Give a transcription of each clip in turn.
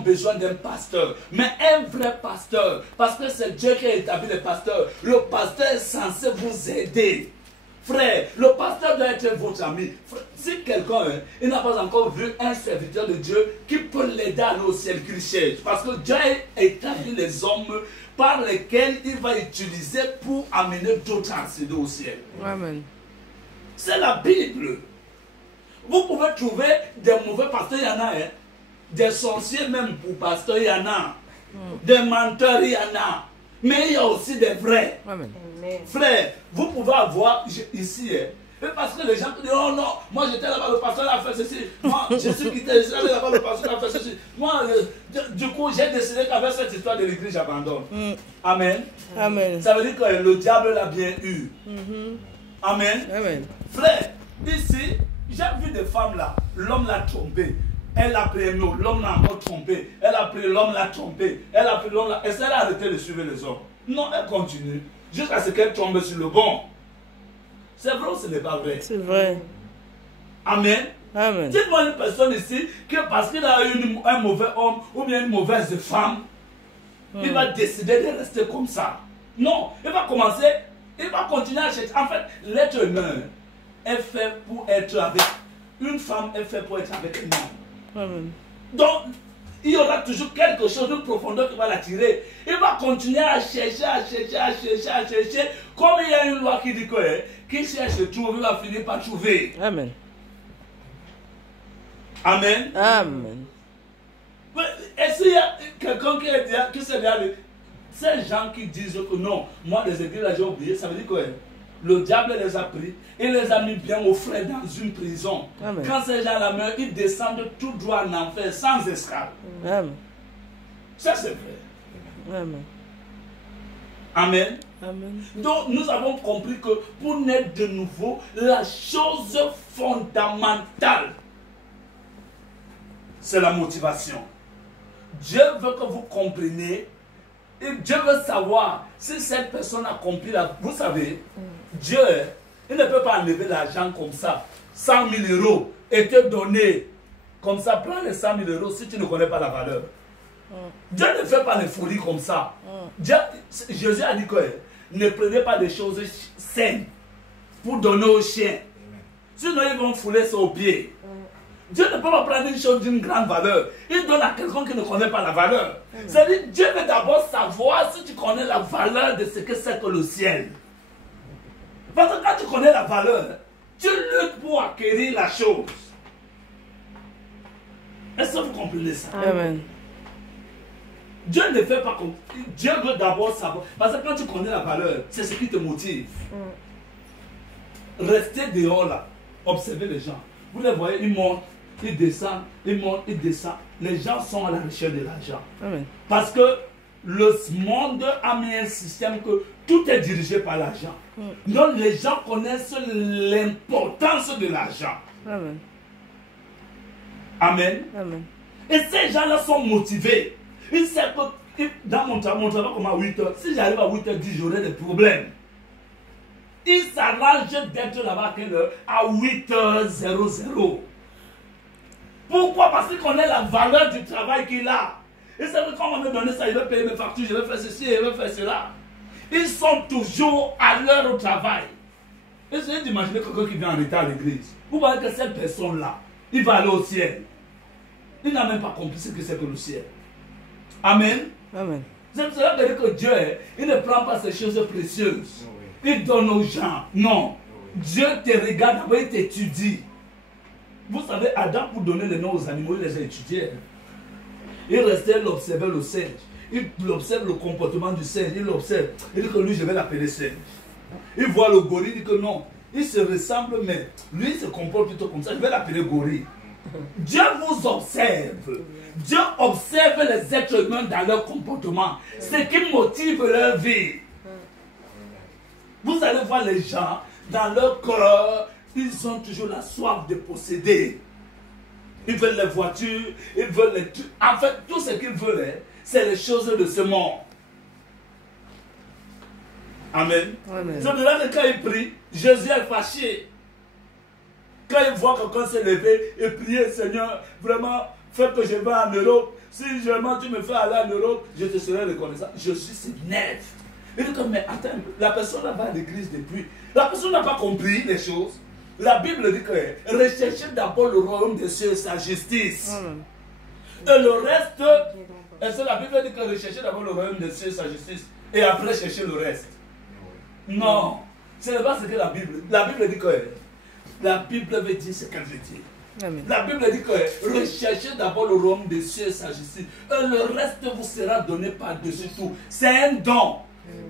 besoin d'un pasteur, mais un vrai pasteur, parce que c'est Dieu qui a établi les pasteurs. Le pasteur est censé vous aider. Frère, le pasteur doit être votre ami. Frère, si quelqu'un il n'a pas encore vu un serviteur de Dieu qui peut l'aider à aller au ciel qu'il cherche, parce que Dieu a établi les hommes par lesquels il va utiliser pour amener d'autres à accéder au ciel. Amen. C'est la Bible. Vous pouvez trouver des mauvais pasteurs, il y en a. Des sorciers même pour pasteurs, il y en a. Des menteurs, il y en a. Mais il y a aussi des vrais. Amen. Frère, vous pouvez avoir ici, parce que les gens disent, oh non, moi j'étais là-bas, le pasteur a fait ceci. Moi, je suis quitté, je suis allé là-bas, le pasteur a fait ceci. Moi, du coup, j'ai décidé qu'avec cette histoire de l'église, j'abandonne. Amen. Amen. Ça veut dire que le diable l'a bien eu. Amen. Amen. Frère, ici, j'ai vu des femmes là, l'homme l'a trompé. Elle a pris un autre, l'homme l'a encore trompé. Elle a pris l'homme l'a trompé. Elle a pris l'homme l'a. Est-ce qu'elle a arrêté de suivre les hommes? Non, elle continue. Jusqu'à ce qu'elle tombe sur le bon. C'est vrai ou ce n'est pas vrai? C'est vrai. Amen. Amen. Dites-moi une personne ici que parce qu'il a eu un mauvais homme ou bien une mauvaise femme, il va décider de rester comme ça. Non, il va commencer, il va continuer à chercher. En fait, l'être humain est fait pour être avec une femme, est fait pour être avec un homme. Amen. Donc, il y aura toujours quelque chose de profondeur qui va l'attirer. Il va continuer à chercher, à chercher, à chercher, à chercher. Comme il y a une loi qui dit que qui cherche trouve, il va finir par trouver. Amen. Amen. Amen. Est-ce qu'il y a quelqu'un qui s'est dit, ces gens qui disent que non, moi les églises là j'ai oublié, ça veut dire que le diable les a pris et les a mis bien au frais dans une prison. Amen. Quand ces gens-là meurent, ils descendent tout droit en enfer sans escale. Amen. Ça c'est vrai. Amen. Amen. Amen. Donc nous avons compris que pour naître de nouveau, la chose fondamentale, c'est la motivation. Dieu veut que vous compreniez et Dieu veut savoir si cette personne accomplit la... Vous savez, Dieu, il ne peut pas enlever l'argent comme ça, 100 000 euros, et te donner comme ça, prends les 100 000 euros si tu ne connais pas la valeur. Dieu ne fait pas les folies comme ça. Dieu, Jésus a dit que ne prenez pas des choses saines pour donner aux chiens. Sinon, ils vont fouler ça aux pieds. Dieu ne peut pas prendre une chose d'une grande valeur. Il donne à quelqu'un qui ne connaît pas la valeur. C'est-à-dire, Dieu veut d'abord savoir si tu connais la valeur de ce que c'est que le ciel. Parce que quand tu connais la valeur, tu luttes pour acquérir la chose. Est-ce que vous comprenez ça? Amen. Dieu ne fait pas comme... Dieu veut d'abord savoir. Parce que quand tu connais la valeur, c'est ce qui te motive. Restez dehors là. Observez les gens. Vous les voyez, ils montent, ils descendent, ils montent, ils descendent. Les gens sont à la recherche de l'argent. Amen. Parce que le monde a mis un système que tout est dirigé par l'argent. Donc les gens connaissent l'importance de l'argent. Amen. Amen. Amen. Et ces gens-là sont motivés. Ils savent que dans mon travail comme à 8 heures, si j'arrive à 8h10, j'aurai des problèmes. Ils s'arrangent d'être là-bas à quelle heure? À 8h00. Pourquoi? Parce qu'il connaît la valeur du travail qu'il a. Il sait que quand on va me donner ça, il va payer mes factures, je vais faire ceci, je vais faire cela. Ils sont toujours à l'heure au travail. Essayez d'imaginer quelqu'un qui vient en retard à l'église. Vous voyez que cette personne-là, il va aller au ciel. Il n'a même pas compris ce que c'est que le ciel. Amen. Amen. C'est cela veut dire que Dieu, il ne prend pas ces choses précieuses. Il donne aux gens. Non. Dieu te regarde, d'abord il t'étudie. Vous savez, Adam, pour donner les noms aux animaux, il les a étudiés. Il restait, il observait le singe. Il observe le comportement du singe. Il l'observe. Il dit que lui, je vais l'appeler singe. Il voit le gorille, il dit que non. Il se ressemble, mais lui, il se comporte plutôt comme ça. Je vais l'appeler gorille. Dieu vous observe. Dieu observe les êtres humains dans leur comportement. Ce qui motive leur vie. Vous allez voir les gens, dans leur cœur, ils ont toujours la soif de posséder. Ils veulent les voitures, ils veulent les... En fait, tout ce qu'ils veulent, c'est les choses de ce monde. Amen. Amen. C'est de là que quand il prie, Jésus est fâché. Quand il voit quelqu'un se lever et prier, Seigneur, vraiment, Fais que je vais en Europe. Si tu me fais aller en Europe, je te serai reconnaissant. Je suis Sibnef. Il dit comme, mais attends, la personne là va à l'église depuis. La personne n'a pas compris les choses. La Bible dit que recherchez d'abord le royaume des cieux et sa justice. Et le reste, et c'est la Bible dit que recherchez d'abord le royaume des cieux et sa justice. Et après chercher le reste. Non, ce n'est pas ce que la Bible dit que la Bible veut dire ce qu'elle veut dire. Amen. La Bible dit que recherchez d'abord le royaume des cieux et sa justice. Et le reste vous sera donné par-dessus tout. C'est un don.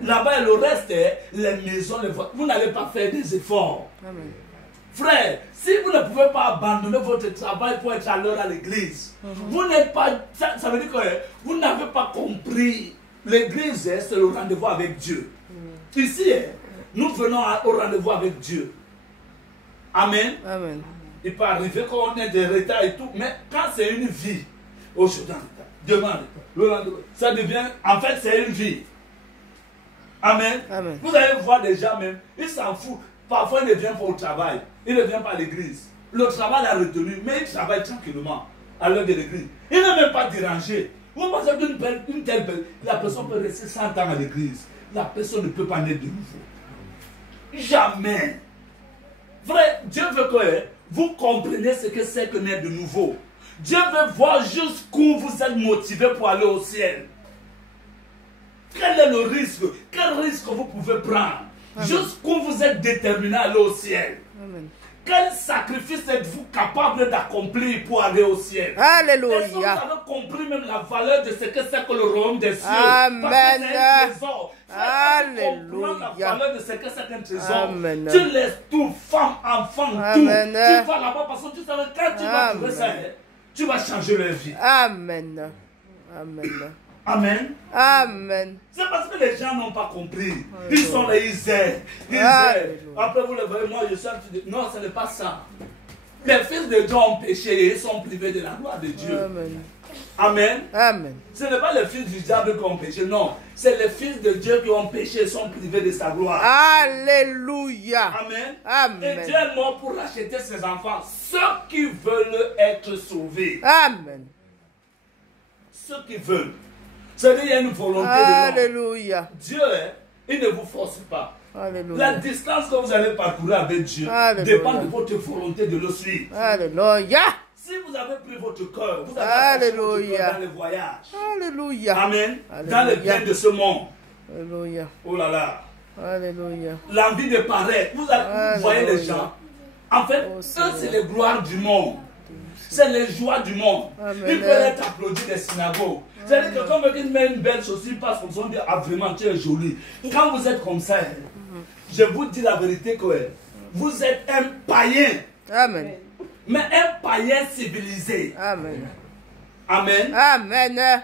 Là-bas, le reste, les maisons, les voitures. Vous n'allez pas faire des efforts. Amen. Frère, si vous ne pouvez pas abandonner votre travail pour être à l'heure à l'église, vous n'êtes pas. Ça veut dire que vous n'avez pas compris. L'église, c'est le rendez-vous avec Dieu. Ici, nous venons au rendez-vous avec Dieu. Amen. Amen. Il peut arriver qu'on ait des retards et tout, mais quand c'est une vie, aujourd'hui, demande, ça devient, en fait, c'est une vie. Amen. Amen. Vous allez voir des gens même, ils s'en foutent. Parfois, il ne vient pas au travail, il ne vient pas à l'église. Le travail l'a retenu, mais il travaille tranquillement à l'heure de l'église. Il n'est même pas dérangé. Vous pensez qu'une telle personne, la personne peut rester 100 ans à l'église. La personne ne peut pas naître de nouveau. Jamais. Frère, Dieu veut que vous compreniez ce que c'est que naître de nouveau. Dieu veut voir jusqu'où vous êtes motivé pour aller au ciel. Quel est le risque? Quel risque vous pouvez prendre? Jusqu'où vous êtes déterminé à aller au ciel? Amen. Quel sacrifice êtes-vous capable d'accomplir pour aller au ciel? Alléluia. Est-ce que vous avez compris même la valeur de ce que c'est que le royaume des cieux? Amen. Parce que c'est un trésor. Alléluia. La valeur de ce que c'est un trésor. Amen. Tu laisses tout, femme, enfant, Amen. Tout. Tu vas là-bas parce que tu savais quand tu vas trouver ça, tu vas changer leur vie. Amen. Amen. Amen. Amen. C'est parce que les gens n'ont pas compris. Ils sont là, ils aiment. Après vous le voyez, moi je suis un petit... Non, ce n'est pas ça. Les fils de Dieu ont péché et ils sont privés de la gloire de Dieu. Amen. Amen. Amen. Ce n'est pas les fils du diable qui ont péché, non. C'est les fils de Dieu qui ont péché et sont privés de sa gloire. Alléluia. Amen. Amen. Et Dieu est mort pour racheter ses enfants. Ceux qui veulent être sauvés. Amen. Ceux qui veulent. C'est-à-dire qu'il y a une volonté de l'homme. Alléluia. Dieu, il ne vous force pas. Alléluia. La distance que vous allez parcourir avec Dieu dépend de votre volonté de le suivre. Alléluia. Si vous avez pris votre cœur, vous avez pris votre cœur dans le voyage. Alléluia. Amen. Alléluia. Dans le bien de ce monde. Alléluia. Oh là là. Alléluia. L'envie de paraître. Vous voyez les gens. En fait, eux, c'est les gloires du monde. C'est les joies du monde. Amen. Ils peuvent être applaudis des synagogues. C'est-à-dire que quand quelqu'un met une belle chaussure, passe comme ça, on dit, ah vraiment, tu es jolie. Quand vous êtes comme ça, je vous dis la vérité que vous êtes un païen. Amen. Mais un païen civilisé. Amen. Amen. Amen.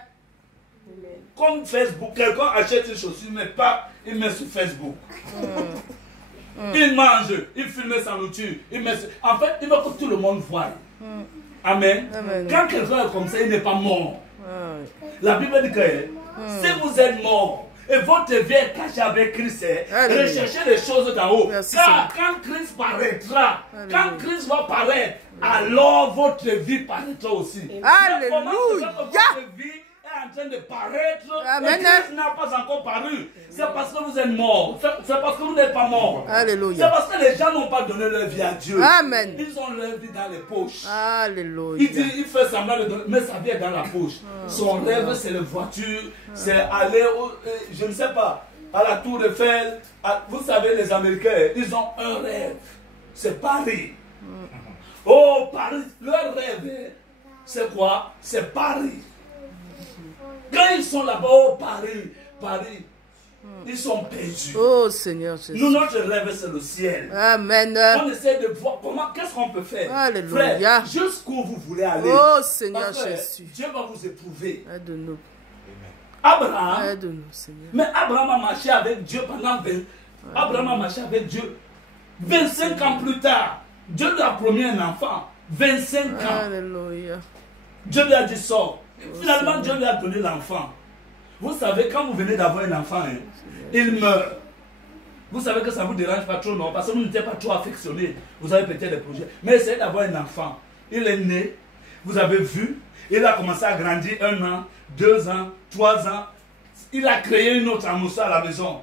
Comme Facebook, quelqu'un achète une chaussure, mais pas, il met sur Facebook. Il mange, il filme sa nourriture. En fait, il veut que tout le monde voie. Amen. Amen. Quand quelqu'un est comme ça, il n'est pas mort. La Bible dit que si vous êtes mort et votre vie est cachée avec Christ, recherchez les choses d'en haut. Car quand Christ paraîtra, quand Christ va paraître, alors votre vie paraîtra aussi. Alléluia. Votre vie est en train de paraître. Amen. Et Christ n'a pas encore paru. C'est parce que vous êtes mort. C'est parce que vous n'êtes pas mort. Alléluia. C'est parce que les gens n'ont pas donné leur vie à Dieu. Amen. Ils ont leur vie dans les poches. Alléluia. Il fait semblant de donner, mais sa vie est dans la poche. Son rêve, c'est la voiture, c'est aller, je ne sais pas, à la Tour Eiffel. Vous savez, les Américains, ils ont un rêve. C'est Paris. Oh, Paris. Leur rêve, c'est quoi? C'est Paris. Quand ils sont là-bas, oh, Paris, ils sont perdus. Oh Seigneur Jésus. Nous, notre rêve, c'est le ciel. Amen. On essaie de voir comment, qu'est-ce qu'on peut faire. Alléluia. Frère, jusqu'où vous voulez aller. Oh Seigneur Jésus. Dieu va vous éprouver. Aide-nous. Abraham. Aide-nous, Seigneur. Mais Abraham a marché avec Dieu pendant 20 ans. Abraham a marché avec Dieu. 25 ans plus tard, Dieu lui a promis un enfant. 25 ans. Alléluia. Dieu lui a dit sors. Finalement, Dieu lui a donné l'enfant. Vous savez, quand vous venez d'avoir un enfant, il meurt. Vous savez que ça ne vous dérange pas trop, non? Parce que vous n'étiez pas trop affectionné. Vous avez peut-être des projets. Mais essayez d'avoir un enfant. Il est né. Vous avez vu. Il a commencé à grandir 1 an, 2 ans, 3 ans. Il a créé une autre atmosphère à la maison.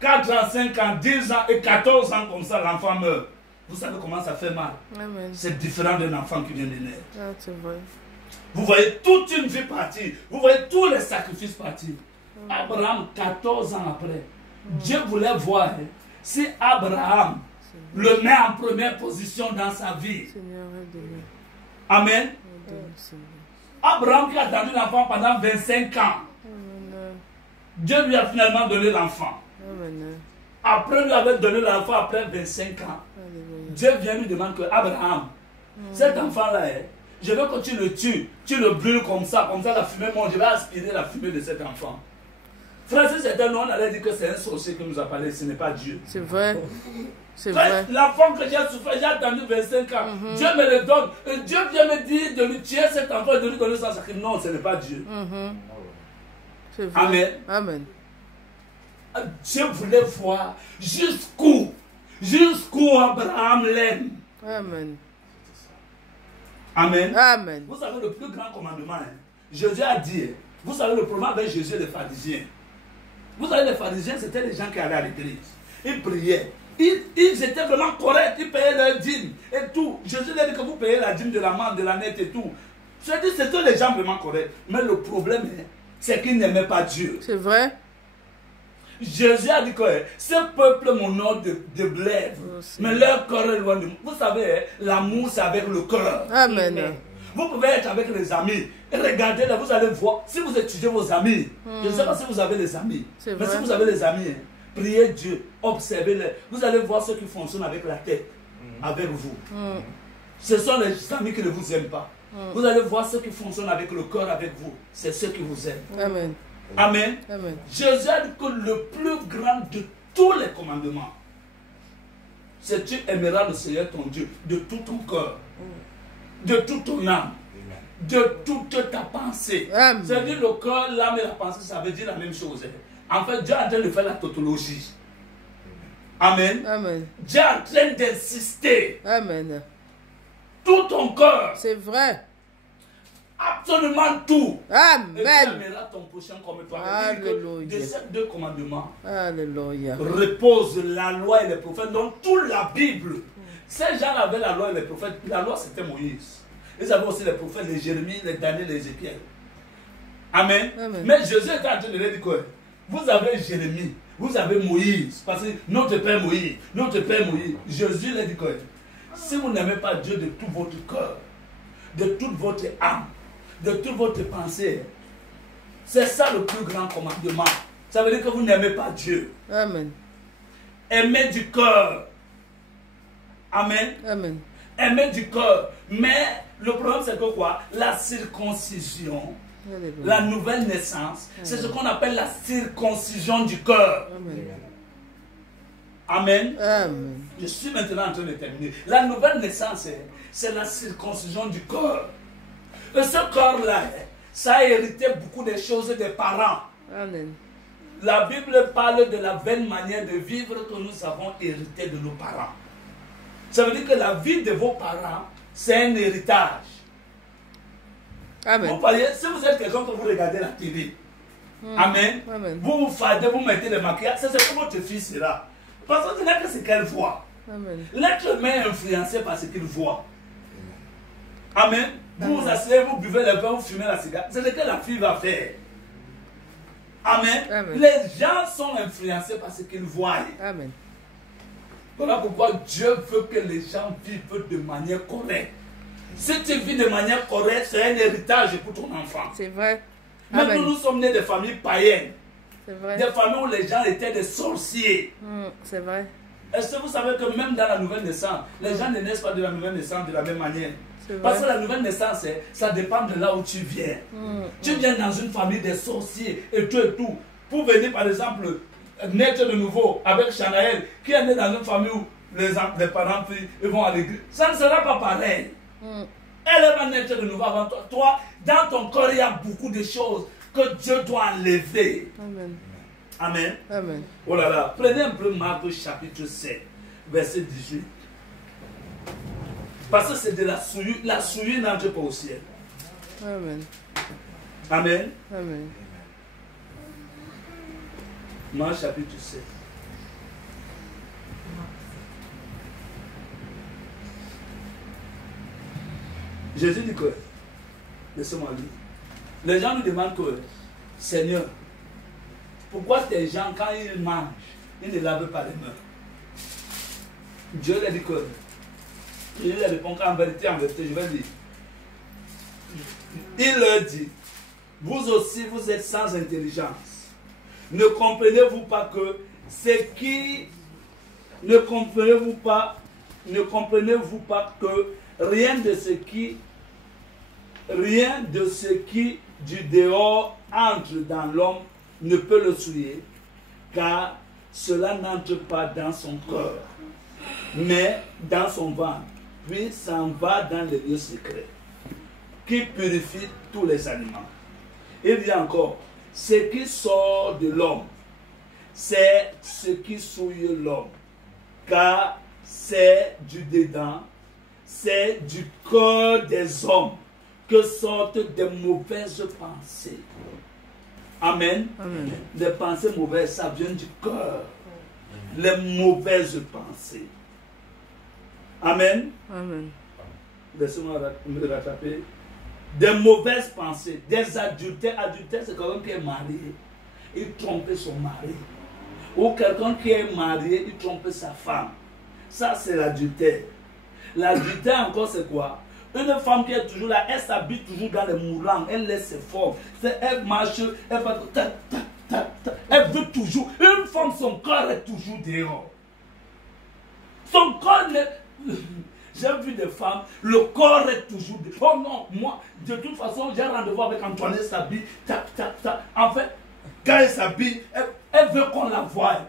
4 ans, 5 ans, 10 ans et 14 ans comme ça, l'enfant meurt. Vous savez comment ça fait mal. C'est différent d'un enfant qui vient de naître. Ah, c'est vrai. Vous voyez toute une vie partir. Vous voyez tous les sacrifices partir. Abraham, 14 ans après, Dieu voulait voir si Abraham le met en première position dans sa vie. Amen. Abraham qui a attendu l'enfant pendant 25 ans. Dieu lui a finalement donné l'enfant. Après lui avait donné l'enfant après 25 ans. Dieu vient lui demander que Abraham, cet enfant-là, je veux que tu le tues, tu le brûles comme ça la fumée monte, je vais aspirer la fumée de cet enfant. Frère, si c'était nous, on allait dire que c'est un sorcier qui nous a parlé, ce n'est pas Dieu. C'est vrai. C'est vrai. L'enfant que j'ai souffert, j'ai attendu 25 ans. Dieu me le donne. Et Dieu vient me dire de lui tuer cet enfant et de lui donner son sacrifice. Non, ce n'est pas Dieu. C'est vrai. Amen. Amen. Dieu voulait voir jusqu'où Abraham l'aime. Amen. Amen. Amen. Vous savez le plus grand commandement. Jésus a dit, vous savez le problème avec Jésus et les pharisiens. Vous savez, les pharisiens, c'était les gens qui allaient à l'église. Ils priaient. Ils étaient vraiment corrects. Ils payaient leur dîme et tout. Jésus leur dit que vous payez la dîme de la manne, de la nette et tout. C'était les gens vraiment corrects. Mais le problème, c'est qu'ils n'aimaient pas Dieu. C'est vrai. Jésus a dit que ce peuple m'honore de lèvres, mais leur cœur est loin de moi. Vous savez, l'amour c'est avec le cœur. Amen. Vous pouvez être avec les amis. Et regardez là, vous allez voir. Si vous étudiez vos amis, je ne sais pas si vous avez les amis, mais si vous avez les amis, priez Dieu, observez-les. Vous allez voir ceux qui fonctionnent avec la tête, avec vous. Ce sont les amis qui ne vous aiment pas. Vous allez voir ceux qui fonctionnent avec le cœur, avec vous. C'est ceux qui vous aiment. Amen. Amen. Amen. Jésus a dit que le plus grand de tous les commandements, c'est tu aimeras le Seigneur ton Dieu de tout ton cœur, de toute ton âme, de toute ta pensée. C'est-à-dire le cœur, l'âme et la pensée, ça veut dire la même chose. En fait, Dieu est en train de faire la tautologie. Amen. Amen. Dieu est en train d'insister. Amen. Tout ton cœur. C'est vrai. Absolument tout. Amen. Et tu aimeras ton prochain comme toi. Alléluia. De ces deux commandements Alléluia. repose la loi et les prophètes. Donc toute la Bible. Ces gens avaient la loi et les prophètes. La loi c'était Moïse. Ils avaient aussi les prophètes, les Jérémie, les Daniel, les Ézéchiel. Amen. Amen. Mais Jésus était en train de leur dire que vous avez Jérémie, vous avez Moïse. Parce que notre Père Moïse, Jésus leur dit que si vous n'aimez pas Dieu de tout votre cœur, de toute votre âme, de toute votre pensée, c'est ça le plus grand commandement. Ça veut dire que vous n'aimez pas Dieu. Amen. Aimez du cœur. Amen. Amen. Aimer du cœur. Mais le problème c'est que quoi? La circoncision, la nouvelle naissance, c'est ce qu'on appelle la circoncision du cœur. Amen. Amen. Amen. Je suis maintenant en train de terminer. La nouvelle naissance, c'est la circoncision du cœur. Et ce corps-là, ça a hérité beaucoup de choses des parents. Amen. La Bible parle de la vaine manière de vivre que nous avons hérité de nos parents. Ça veut dire que la vie de vos parents, c'est un héritage. Amen. Vous voyez, si vous êtes quelqu'un que vous regardez la télé, Amen. Amen. Vous vous fadez, vous mettez le maquillage, c'est ce que votre fils sera. Parce que ce n'est que ce qu'elle voit. Amen. L'être humain est influencé par ce qu'il voit. Amen. Vous vous asseyez, vous buvez le pain, vous fumez la cigarette. C'est ce que la fille va faire. Amen. Amen. Les gens sont influencés par ce qu'ils voient. Amen. Voilà pourquoi Dieu veut que les gens vivent de manière correcte. Si tu vis de manière correcte, c'est un héritage pour ton enfant. C'est vrai. Mais Amen. nous sommes nés de familles païennes. C'est vrai. Des familles où les gens étaient des sorciers. C'est vrai. Est-ce que vous savez que même dans la nouvelle naissance, les gens ne naissent pas de la nouvelle naissance de la même manière? Parce que la nouvelle naissance, ça dépend de là où tu viens. Tu viens dans une famille des sorciers et tout. Pour venir par exemple naître de nouveau avec Chanaël, qui est né dans une famille où les parents ils vont à l'église, ça ne sera pas pareil. Elle va naître de nouveau avant toi. Toi, dans ton corps, il y a beaucoup de choses que Dieu doit enlever. Amen. Amen. Amen. Oh là là, prenez un peu Marc chapitre 7, verset 18. Parce que c'est de la souillure n'entre pas au ciel. Amen. Amen. Amen. Marc chapitre 7. Jésus dit que, laissez-moi lire. Les gens nous demandent que, Seigneur, pourquoi tes gens, quand ils mangent, ils ne lavent pas les mains? Dieu leur dit que, il leur répond qu'en vérité, je vais dire. Il leur dit, vous aussi, vous êtes sans intelligence. Ne comprenez-vous pas que ce qui... Ne comprenez-vous pas que rien de ce qui du dehors entre dans l'homme ne peut le souiller, car cela n'entre pas dans son cœur, mais dans son ventre, puis s'en va dans les lieux secrets, qui purifie tous les aliments. Il dit encore, ce qui sort de l'homme, c'est ce qui souille l'homme, car c'est du dedans, c'est du cœur des hommes que sortent des mauvaises pensées. Amen. Amen. Les pensées mauvaises, ça vient du cœur. Les mauvaises pensées. Amen. Amen. Laissez-moi me rattraper. Des mauvaises pensées, des adultères. Adultère, c'est quelqu'un qui est marié. Il trompe son mari. Ou quelqu'un qui est marié, il trompe sa femme. Ça, c'est l'adultère. L'adultère encore, c'est quoi? Une femme qui est toujours là, elle s'habille toujours dans les moulants, elle laisse ses formes. Elle marche, elle va... Elle veut toujours... Une femme, son corps est toujours dehors. Son corps... J'ai vu des femmes, le corps est toujours dehors. Oh non, moi, de toute façon, j'ai rendez-vous avec Antoinette, s'habille, En fait, quand elle s'habille, elle veut qu'on la voie.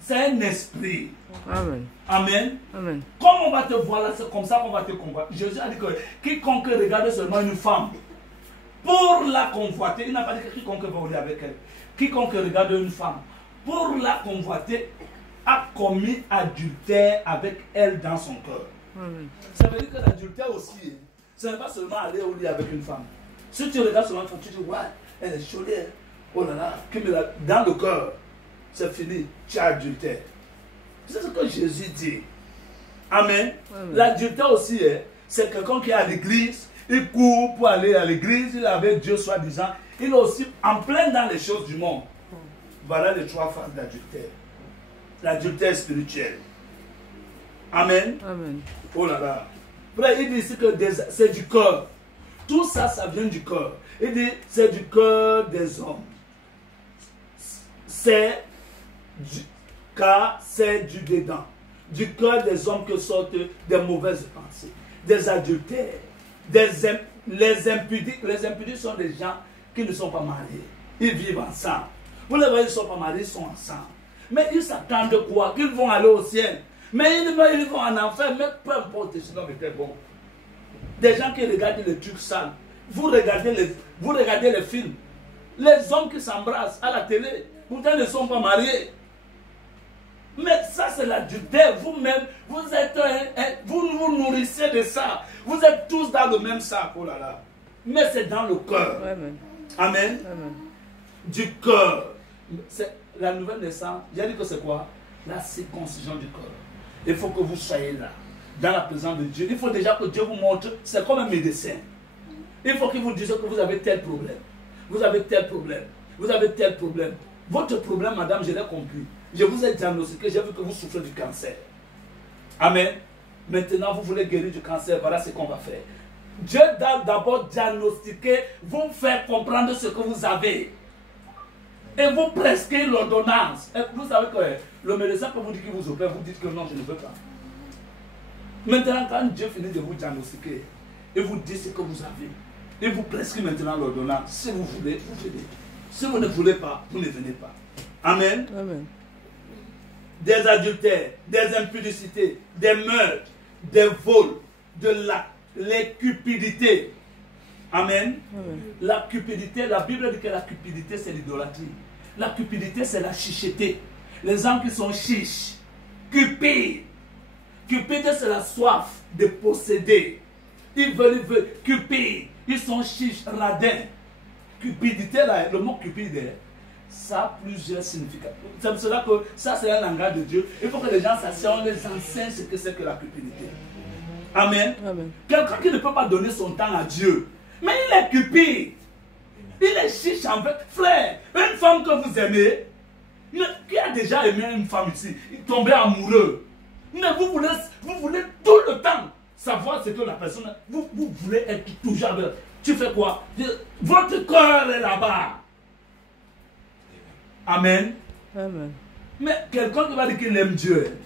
C'est un esprit. Amen. Amen. Amen. Comme on va te voir là, c'est comme ça qu'on va te convoiter. Jésus a dit que quiconque regarde seulement une femme pour la convoiter, il n'a pas dit que quiconque va aller avec elle. Quiconque regarde une femme pour la convoiter a commis adultère avec elle dans son cœur. Amen. Ça veut dire que l'adultère aussi, ce n'est pas seulement aller au lit avec une femme. Si tu regardes seulement une femme, tu dis, ouais, elle est jolie. Oh là là, dans le cœur, c'est fini, tu as adultère. C'est ce que Jésus dit. Amen. Amen. L'adultère aussi, c'est quelqu'un qui est à l'église, il court pour aller à l'église, il est avec Dieu soi-disant, il est aussi en plein dans les choses du monde. Voilà les trois phases d'adultère. L'adultère spirituel. Amen. Amen. Oh là là. Après, il dit ici que c'est du cœur. Tout ça, ça vient du cœur. Il dit, c'est du cœur des hommes. Car c'est du dedans. Du cœur des hommes que sortent des mauvaises pensées, des adultères, les impudiques. Les impudiques sont des gens qui ne sont pas mariés. Ils vivent ensemble. Vous les voyez, ils ne sont pas mariés, ils sont ensemble. Mais ils s'attendent quoi? Qu'ils vont aller au ciel. Mais ils vont en enfer, mais peu importe, sinon c'était bon. Des gens qui regardent les trucs sales. Vous regardez les films. Les hommes qui s'embrassent à la télé, pourtant ne sont pas mariés. Mais ça, c'est l'adultère. Vous-même, vous vous nourrissez de ça. Vous êtes tous dans le même sac. Oh là là. Mais c'est dans le cœur. Amen. Amen. Amen. Du cœur. C'est la nouvelle naissance. J'ai dit que c'est quoi? La circoncision du cœur. Il faut que vous soyez là, dans la présence de Dieu. Il faut déjà que Dieu vous montre. C'est comme un médecin. Il faut qu'il vous dise que vous avez tel problème. Vous avez tel problème. Vous avez tel problème. Votre problème, madame, je l'ai compris. Je vous ai diagnostiqué, j'ai vu que vous souffrez du cancer. Amen. Maintenant, vous voulez guérir du cancer, voilà ce qu'on va faire. Dieu doit d'abord diagnostiquer, vous faire comprendre ce que vous avez. Et vous prescrire l'ordonnance. Vous savez que le médecin peut vous dire qu'il vous opère, vous dites que non, je ne veux pas. Maintenant, quand Dieu finit de vous diagnostiquer, il vous dit ce que vous avez. Il vous prescrit maintenant l'ordonnance. Si vous voulez, vous venez. Si vous ne voulez pas, vous ne venez pas. Amen. Amen. Des adultères, des impudicités, des meurtres, des vols, de les cupidités. Amen. Amen. La cupidité, la Bible dit que la cupidité c'est l'idolâtrie. La cupidité c'est la chicheté. Les gens qui sont chiches, cupides. Cupide c'est la soif de posséder. Ils veulent, cupides. ils sont chiches, radins. Cupidité, là, le mot cupide, ça a plusieurs significats. C'est pour cela que ça, c'est un langage de Dieu. Il faut que les gens s'asseyent, on les enseigne ce que c'est que la cupidité. Amen. Amen. Quelqu'un qui ne peut pas donner son temps à Dieu, mais il est cupide. Il est chiche en fait. Frère, une femme que vous aimez, qui a déjà aimé une femme ici, il tombait amoureux. Mais vous voulez tout le temps savoir ce que la personne... Vous voulez être toujours avec... Tu fais quoi? Votre cœur est là-bas. Amen. Amen. Mais quelqu'un qui va dire qu'il aime Dieu,